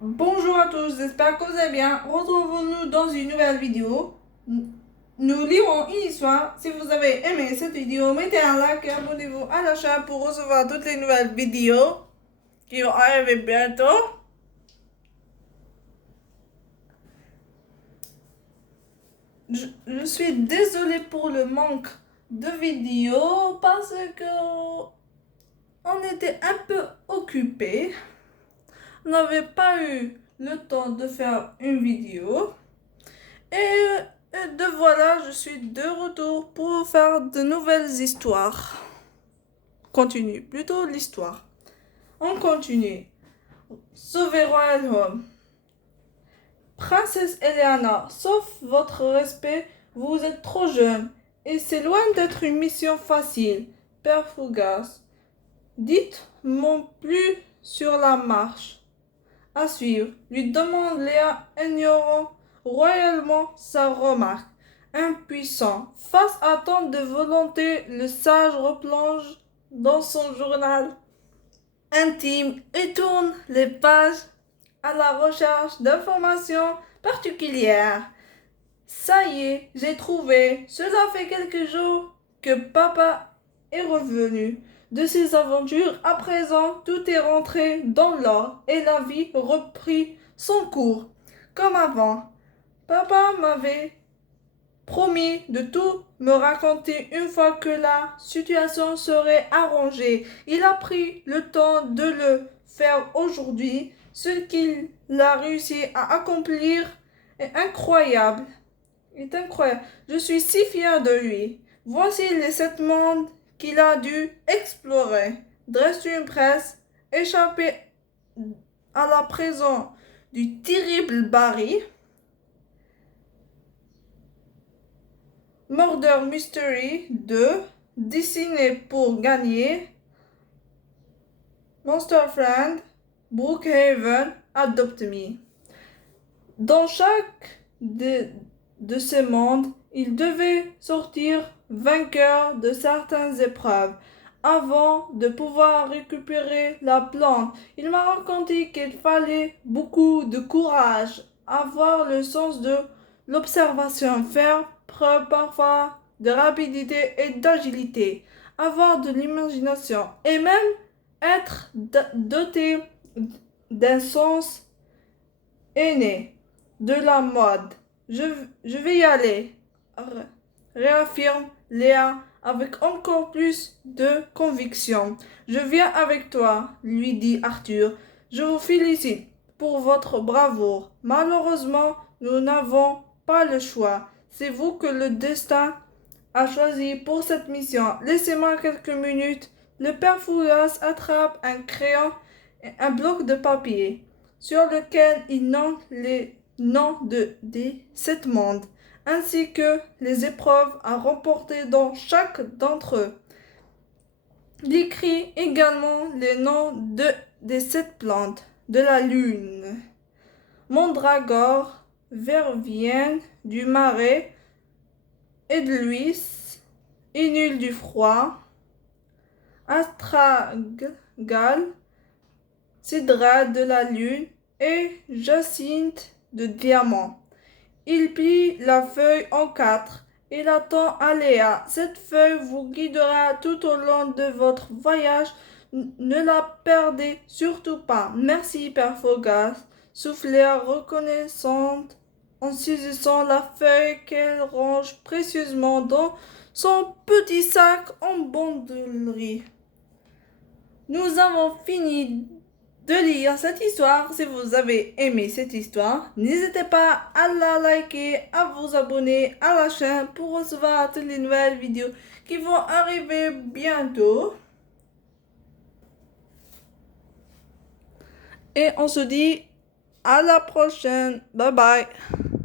Bonjour à tous, j'espère que vous allez bien. Retrouvons-nous dans une nouvelle vidéo. Nous lirons une histoire. Si vous avez aimé cette vidéo, mettez un like et abonnez-vous à la chaîne pour recevoir toutes les nouvelles vidéos qui vont arriver bientôt. Je suis désolée pour le manque de vidéos parce que on était un peu occupés. On n'avait pas eu le temps de faire une vidéo. Et de voilà, je suis de retour pour faire de nouvelles histoires. Continue, plutôt l'histoire. On continue. Sauver Royal Home. Princesse Eleanor, sauf votre respect, vous êtes trop jeune et c'est loin d'être une mission facile. Père Fougas, dites mon plus sur la marche. À suivre, lui demande Léa, ignorant royalement sa remarque. Impuissant, face à tant de volonté, le sage replonge dans son journal intime et tourne les pages à la recherche d'informations particulières. Ça y est, j'ai trouvé. Cela fait quelques jours que papa est revenu de ses aventures. À présent, tout est rentré dans l'ordre et la vie reprit son cours. Comme avant, papa m'avait promis de tout me raconter une fois que la situation serait arrangée. Il a pris le temps de le faire aujourd'hui. Ce qu'il a réussi à accomplir est incroyable. Il est incroyable. Je suis si fière de lui. Voici les 7 mondes qu'il a dû explorer. Dresse une presse, échapper à la prison du terrible Barry. Murder Mystery 2, dessiné pour gagner. Monster Friend, Brookhaven, Adopt Me. Dans chaque de ces mondes, il devait sortir vainqueur de certaines épreuves avant de pouvoir récupérer la plante. Il m'a raconté qu'il fallait beaucoup de courage, avoir le sens de l'observation, faire preuve parfois de rapidité et d'agilité, avoir de l'imagination et même être doté d'un sens aîné de la mode. Je vais y aller, réaffirme Léa avec encore plus de conviction. Je viens avec toi, lui dit Arthur. Je vous félicite pour votre bravoure. Malheureusement, nous n'avons pas le choix. C'est vous que le destin a choisi pour cette mission. Laissez-moi quelques minutes. Le père Fougas attrape un crayon et un bloc de papier sur lequel il note les noms des 7 mondes, ainsi que les épreuves à remporter dans chaque d'entre eux. Il écrit également les noms des 7 plantes de la lune. Mandragore, Vervienne du marais, Edluis, Inule du froid, Astragal, Sidra de la lune et Jacinthe de diamant. Il plie la feuille en 4 et la tend à Léa. Cette feuille vous guidera tout au long de votre voyage. Ne la perdez surtout pas. Merci, Père Fougas, soufflait reconnaissante en saisissant la feuille qu'elle range précieusement dans son petit sac en bandolerie. Nous avons fini de lire cette histoire. Si vous avez aimé cette histoire, n'hésitez pas à la liker, à vous abonner à la chaîne pour recevoir toutes les nouvelles vidéos qui vont arriver bientôt. Et on se dit à la prochaine. Bye bye.